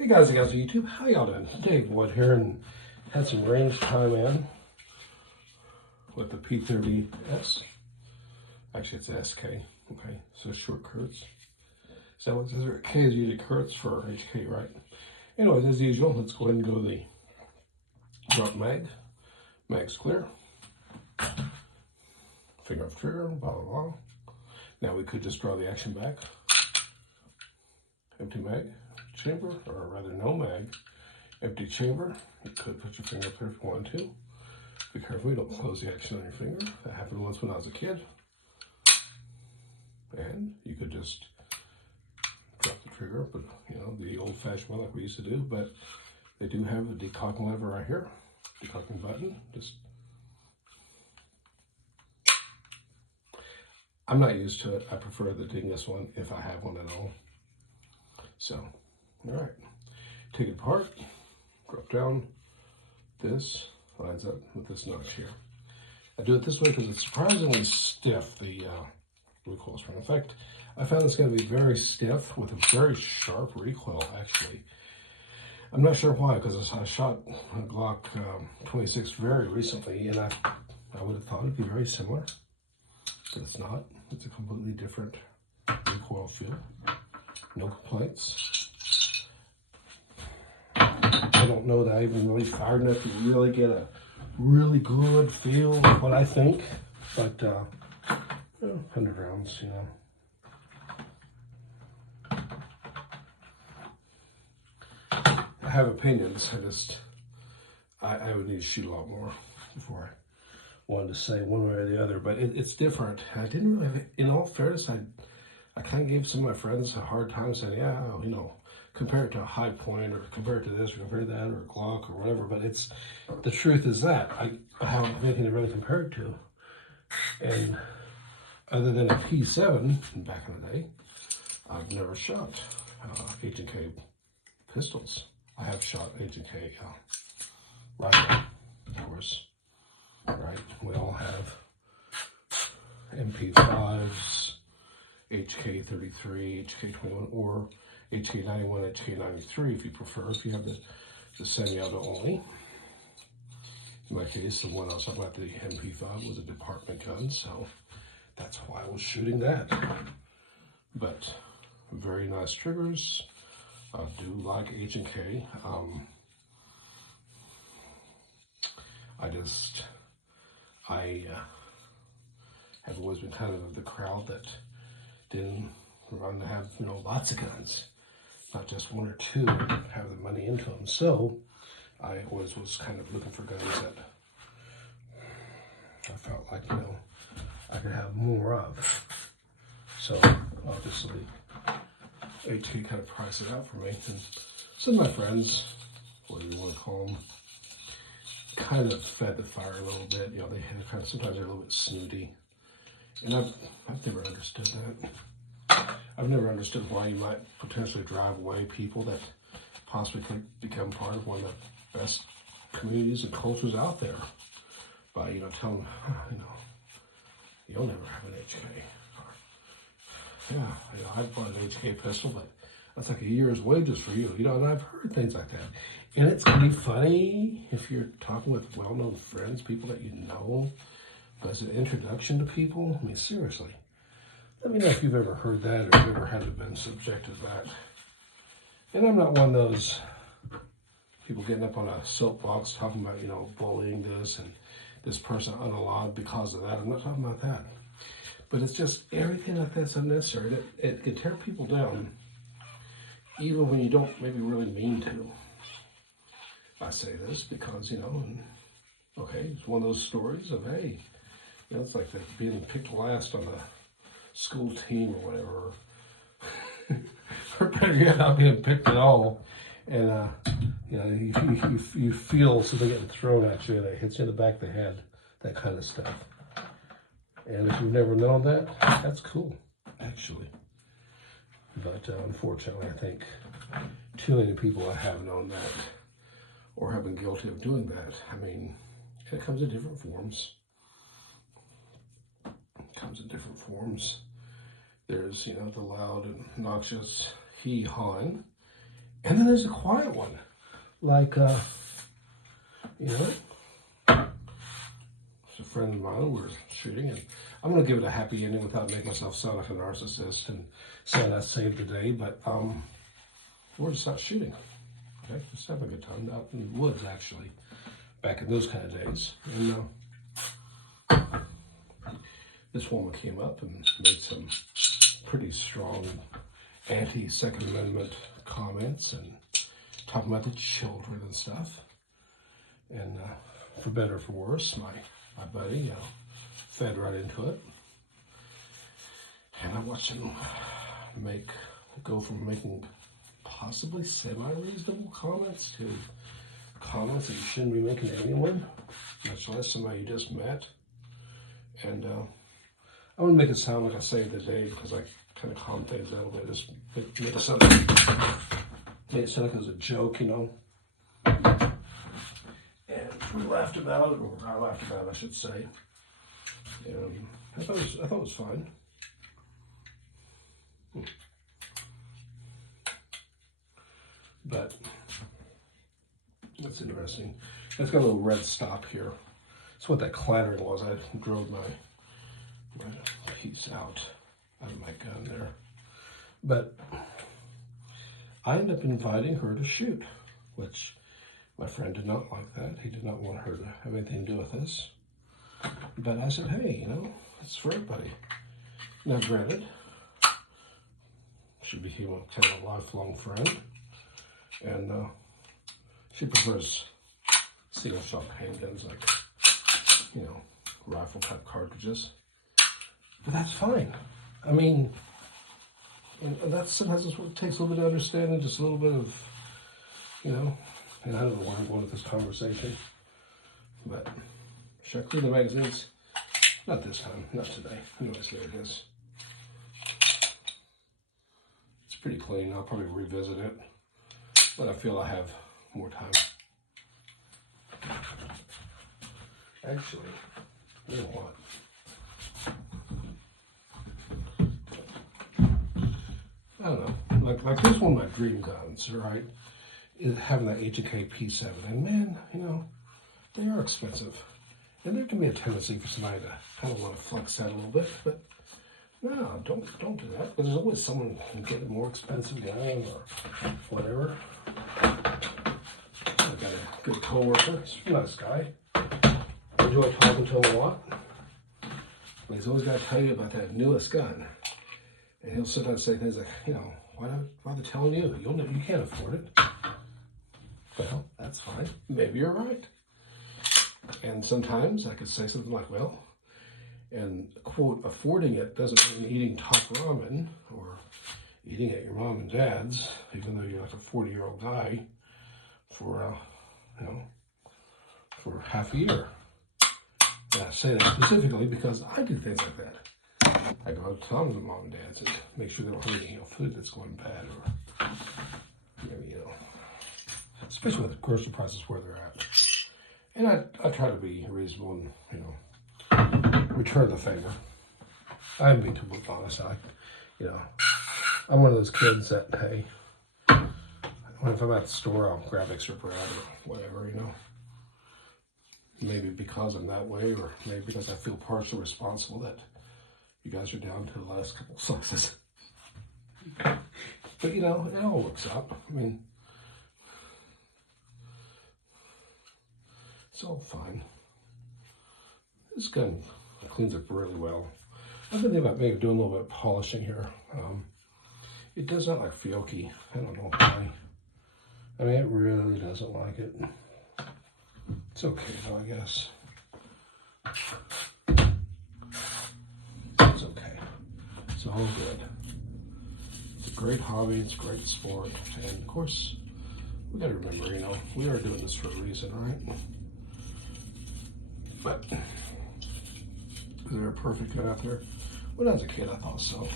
Hey guys and gals of YouTube, how y'all doing? Dave Wood here, and had some range time in with the P30S. Actually, it's SK. Okay, so short curts. So what says K is usually curts for HK, right? Anyways, as usual, let's go ahead and go to the drop mag. Mag's clear. Finger off trigger, blah blah blah. Now we could just draw the action back. Empty mag. Chamber, or rather no mag, empty chamber. You could put your finger up there if you want to. Be careful you don't close the action on your finger. That happened once when I was a kid. And you could just drop the trigger, but you know, the old-fashioned way like we used to do, but they do have a decocking lever right here. Decocking button. Just I'm not used to it. I prefer the dingus one if I have one at all. So all right, take it apart, drop down. This lines up with this notch here. I do it this way because it's surprisingly stiff, the recoil spring. In fact, I found it's going to be very stiff with a very sharp recoil, actually. I'm not sure why, because I shot a Glock 26 very recently, and I would have thought it'd be very similar, but it's not. It's a completely different recoil feel. No complaints. I don't know that I even really fired enough to really get a really good feel of what I think, but 100 rounds, you know. I have opinions. I would need to shoot a lot more before I wanted to say one way or the other, but it's different. I didn't really, in all fairness, I kind of gave some of my friends a hard time saying, yeah, you know, compare it to a High Point, or compare it to this, or compare that, or a Glock, or whatever. But it's, the truth is that I haven't have anything to really compare it to. And other than a P7 back in the day, I've never shot H&K pistols. I have shot H&K rifle, of course. Right? We all have MP5s, HK33, HK21, or HK91, HK93 if you prefer, if you have the semi-auto only. In my case, the one I was talking about, the MP5, was a department gun, so that's why I was shooting that. But very nice triggers. I do like H&K. I have always been kind of the crowd that didn't run to have, you know, lots of guns, not just one or two, have the money into them. So I always was kind of looking for guns that I felt like, you know, I could have more of. So obviously HK kind of priced it out for me, and some of my friends, whatever you want to call them, kind of fed the fire a little bit. You know, they kind of, sometimes they're a little bit snooty, and I've never understood that. I've never understood why you might potentially drive away people that possibly could become part of one of the best communities and cultures out there by, you know, telling them, you know, you'll never have an HK. Or, yeah, you know, I'd buy an HK pistol, but that's like a year's wages for you. You know, and I've heard things like that. And it's going to be funny if you're talking with well-known friends, people that you know, but as an introduction to people, I mean, seriously. Let me know if you've ever heard that, or you've ever had to been subjected to that. And I'm not one of those people getting up on a soapbox talking about, you know, bullying this and this person unallowed because of that. I'm not talking about that. But it's just everything like that's unnecessary. It can tear people down, even when you don't maybe really mean to. I say this because, you know, okay, it's one of those stories of, hey, you know, it's like being picked last on the school team or whatever, or better yet, not being picked at all, and you know, you feel something getting thrown at you and it hits you in the back of the head, that kind of stuff. And if you've never known that, that's cool, actually. But unfortunately, I think too many people have known that or have been guilty of doing that. I mean, it comes in different forms. There's, you know, the loud and noxious hee-hawing, And then there's a quiet one, like, you know, it's a friend of mine, we're shooting, and I'm going to give it a happy ending without making myself sound like a narcissist and say I saved the day, but we're just out shooting, okay? Just having a good time out in the woods, actually, back in those kind of days. And this woman came up and made some pretty strong anti-Second Amendment comments and talking about the children and stuff. And for better or for worse, my buddy fed right into it. And I watched him go from making possibly semi-reasonable comments to comments that you shouldn't be making to anyone, much less somebody you just met. And I want to make it sound like I saved the day because I kind of calmed things down a little bit. Just made it sound like it was a joke, you know. And we laughed about it, or I laughed about it, I should say. And I thought it was fine. But that's interesting. It's got a little red stop here. That's what that clattering was. I drove my piece out of my gun there. But I ended up inviting her to shoot, which my friend did not like that. He did not want her to have anything to do with this. But I said, hey, you know, it's for everybody. Now, granted, she became kind of a lifelong friend, and she prefers single-shot handguns like, you know, rifle-type cartridges. But that's fine. I mean, and that's sometimes what it takes a little bit of understanding, just a little bit of, you know, and I don't know where I'm going with this conversation, but should I clean the magazines? Not this time, not today. Anyways, there it is. It's pretty clean. I'll probably revisit it, but I feel I have more time. Actually, you know what? I don't know. Like this one of my dream guns, right? Is having that H&K P7. And man, you know, they are expensive. And there can be a tendency for somebody to kind of want to flex that a little bit, but no, don't do that. Because there's always someone who can get a more expensive gun or whatever. I got a good coworker. He's a nice guy. I enjoy talking to him a lot. But he's always got to tell you about that newest gun. And he'll sometimes say things like, you know, why are they telling you? You can't afford it. Well, that's fine. Maybe you're right. And sometimes I could say something like, well, and quote, affording it doesn't mean eating top ramen or eating at your mom and dad's, even though you're like a 40-year-old guy for, you know, for half a year. And I say that specifically because I do things like that. I go out to tell them the mom and dads and make sure they don't have any food that's going bad or maybe, you know, especially with the grocery prices where they're at. And I try to be reasonable and, you know, return the favor. I am being too honest. You know, I'm one of those kids that, hey, if I'm at the store, I'll grab extra bread or whatever, you know. Maybe because I'm that way, or maybe because I feel partially responsible that you guys are down to the last couple of slices. But, you know, it all works out. I mean, it's all fine. This gun cleans up really well. I've been thinking about maybe doing a little bit of polishing here. It does not like Fiocchi. I don't know why. I mean, it really doesn't like it. It's okay though, I guess. It's okay. It's all good. It's a great hobby. It's a great sport. And of course, we gotta remember, you know, we are doing this for a reason, right? But is there a perfect gun out there? When I was a kid, I thought so.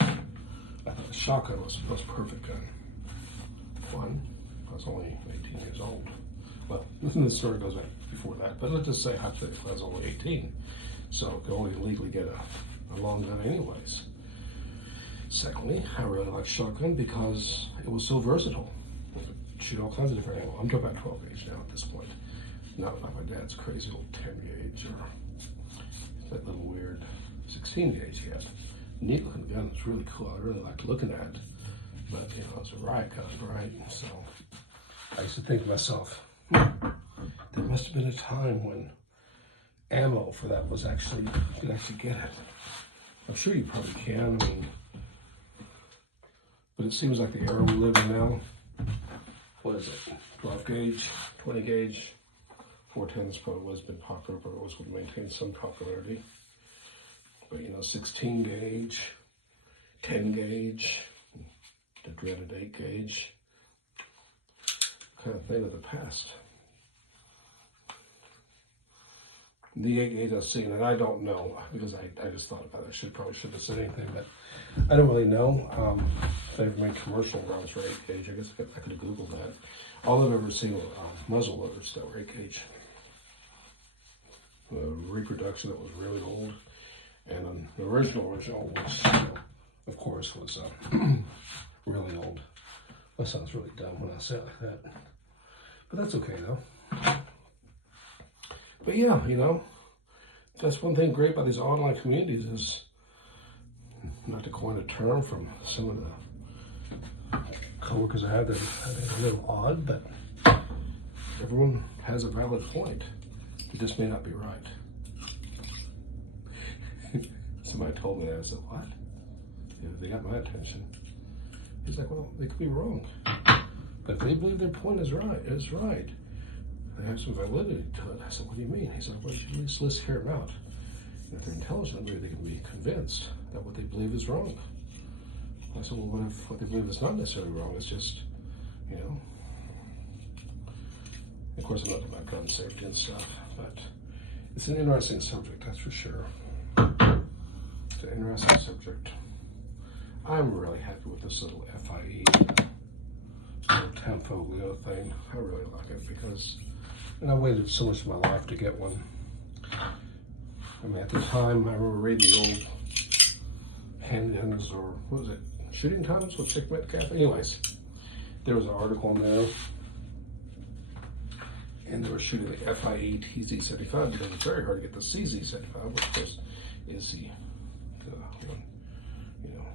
I thought a shotgun was the most perfect gun. One, I was only 18 years old. Well, the story goes back before that, but let's just say hypothetically I was only 18, so I could only legally get a long gun anyways. Secondly, I really like shotgun because it was so versatile. Shoot all kinds of different angles. I'm talking about 12 gauge now at this point. Not like my dad's crazy old 10 gauge or that little weird 16 gauge he had. Neat looking gun. It's really cool. I really liked looking at it. But, you know, it's a riot gun, right? So I used to think to myself, there must have been a time when ammo for that was actually, you could actually get it. I'm sure you probably can. I mean, but it seems like the era we live in now, what is it, 12 gauge, 20 gauge, 410's probably always been popular, but always would maintain some popularity. But you know, 16 gauge, 10 gauge, the dreaded 8 gauge, kind of thing of the past. The 8 gauge I've seen, and I don't know, because I just thought about it. Probably should have said anything, but I don't really know if they've made commercial rounds for 8 gauge. I guess I could have Googled that. All I've ever seen were muzzle loaders that were 8 gauge. A reproduction that was really old, and the original, which, of course, was really old. That sounds really dumb when I say it like that. But that's okay, though. But yeah, you know, that's one thing great about these online communities is, not to coin a term from some of the coworkers I have that are a little odd, but everyone has a valid point. It just may not be right. Somebody told me that. I said, what? Yeah, they got my attention. He's like, well, they could be wrong. But if they believe their point is right, they have some validity to it. I said, what do you mean? He said, well, you should at least let's hear them out. And if they're intelligent, maybe they can be convinced that what they believe is wrong. I said, well, what if what they believe is not necessarily wrong? It's just, you know. Of course, I'm not talking about gun safety and stuff, but it's an interesting subject, that's for sure. It's an interesting subject. I'm really happy with this little FIE, little Tempo thing. I really like it because, and I waited so much of my life to get one. I mean, at the time, I remember reading the old handguns, or what was it, Shooting Times with Chick Metcalf? Anyways, there was an article in there, and they were shooting the FIE TZ-75 because it's very hard to get the CZ-75, which of course is the one, you know.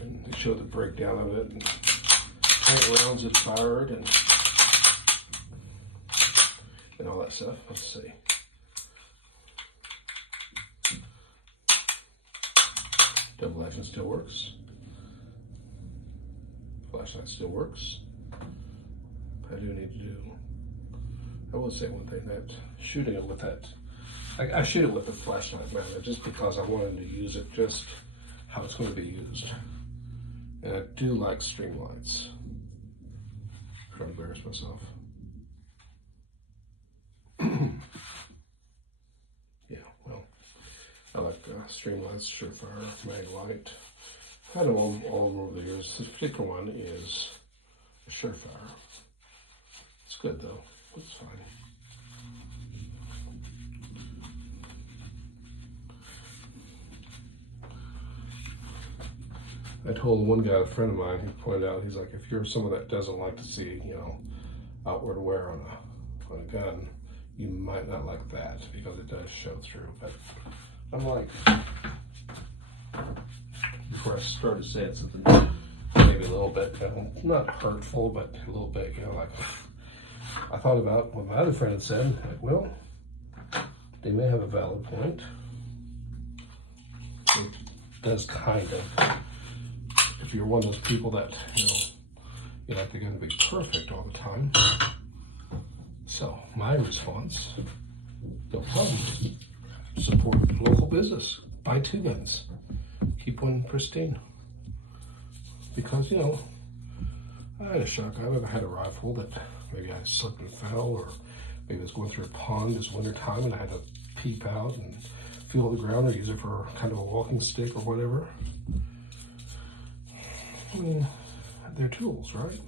And they showed the breakdown of it, and how many rounds it fired, and all that stuff. Let's see. Double action still works. Flashlight still works. I do need to do, I will say one thing, that shooting it with that, I shoot it with the flashlight mounted just because I wanted to use it just how it's going to be used. And I do like streamlights. I'm trying to embarrass myself. Yeah, well, I like streamlights, Surefire, Maglite. I've had them all over the years. This particular one is a Surefire. It's good though. It's fine. I told one guy, a friend of mine, he pointed out, he's like, if you're someone that doesn't like to see, you know, outward wear on a gun, you might not like that because it does show through. But I'm like, before I started saying something, maybe a little bit, you know, not hurtful, but a little bit, you know, like, I thought about what my other friend had said, like, well, they may have a valid point. It does kind of. If you're one of those people that, you know, you like they're going to be perfect all the time. So my response, no problem. Support local business. Buy 2 guns. Keep one pristine. Because, you know, I had a shotgun. I've had a rifle that maybe I slipped and fell, or maybe I was going through a pond this winter time and I had to peep out and feel the ground or use it for kind of a walking stick or whatever. I mean, they're tools, right?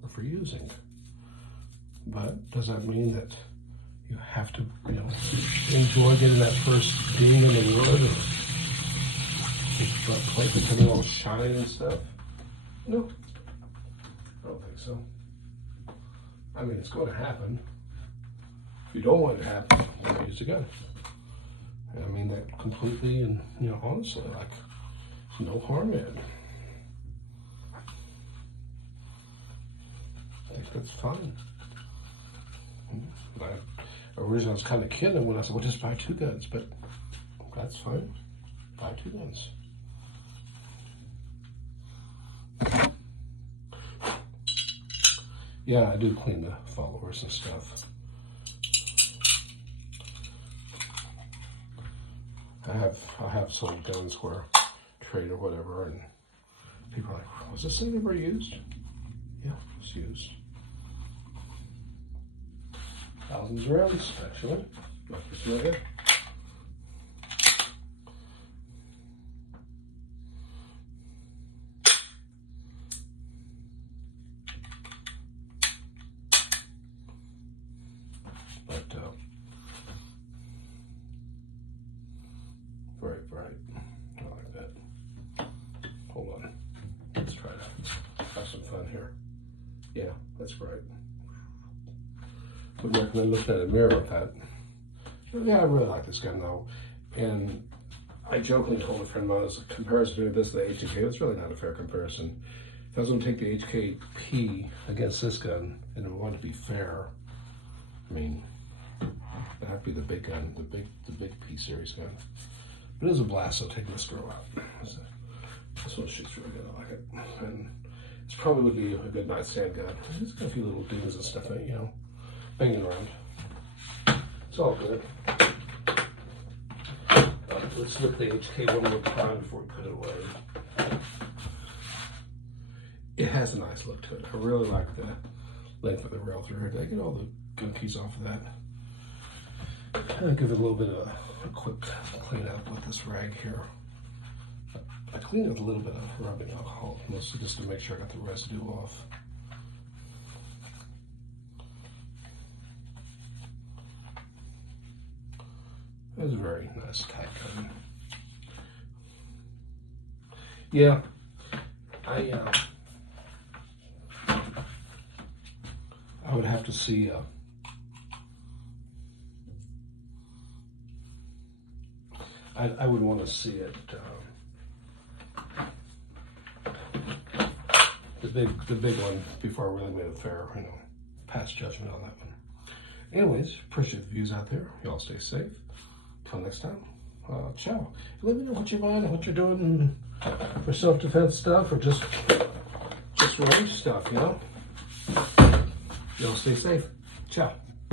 They're for using. But does that mean that you have to, enjoy getting that first ding in the wood. The plate becoming all shiny and stuff. No, I don't think so. I mean, it's going to happen. If you don't want it to happen, then use a gun. And I mean that completely, and honestly, like, no harm in it. I think that's fine. Originally I was kind of kidding when I said, well, just buy 2 guns, but that's fine. Buy 2 guns. Yeah, I do clean the followers and stuff. I have sold guns where trade or whatever, and people are like, was this thing ever used? Yeah, it was used. Thousands of rounds, actually. Like this right here. But very bright. I like that. Hold on. Let's try to have some fun here. Yeah, that's bright. Would recommend looking at a mirror with that. Yeah, I really like this gun though. And I jokingly told a friend of mine, as a comparison between this and the H&K, it's really not a fair comparison. If I was going to take the H&K P against this gun, and it wanted to be fair, I mean, it'd have to be the big gun, the big P series gun. But it is a blast, so taking this girl out. This one shoots really good, I like it. And this probably would be a good nightstand gun. It's got a few little dings and stuff in it, banging around. It's all good. Let's look at the H&K one more time before we put it away. It has a nice look to it. I really like the length of the rail through here. Did I get all the gun keys off of that? I'll give it a little bit of a quick clean up with this rag here. I cleaned it with a little bit of rubbing alcohol, mostly just to make sure I got the residue off. It was a very nice tight gun. Yeah, I would have to see I would want to see it the big one before I really made a fair, pass judgment on that one. Anyways, appreciate the views out there. Y'all stay safe. Till next time, ciao. Let me know what you're buying and what you're doing for self-defense stuff or just range stuff, Y'all stay safe. Ciao.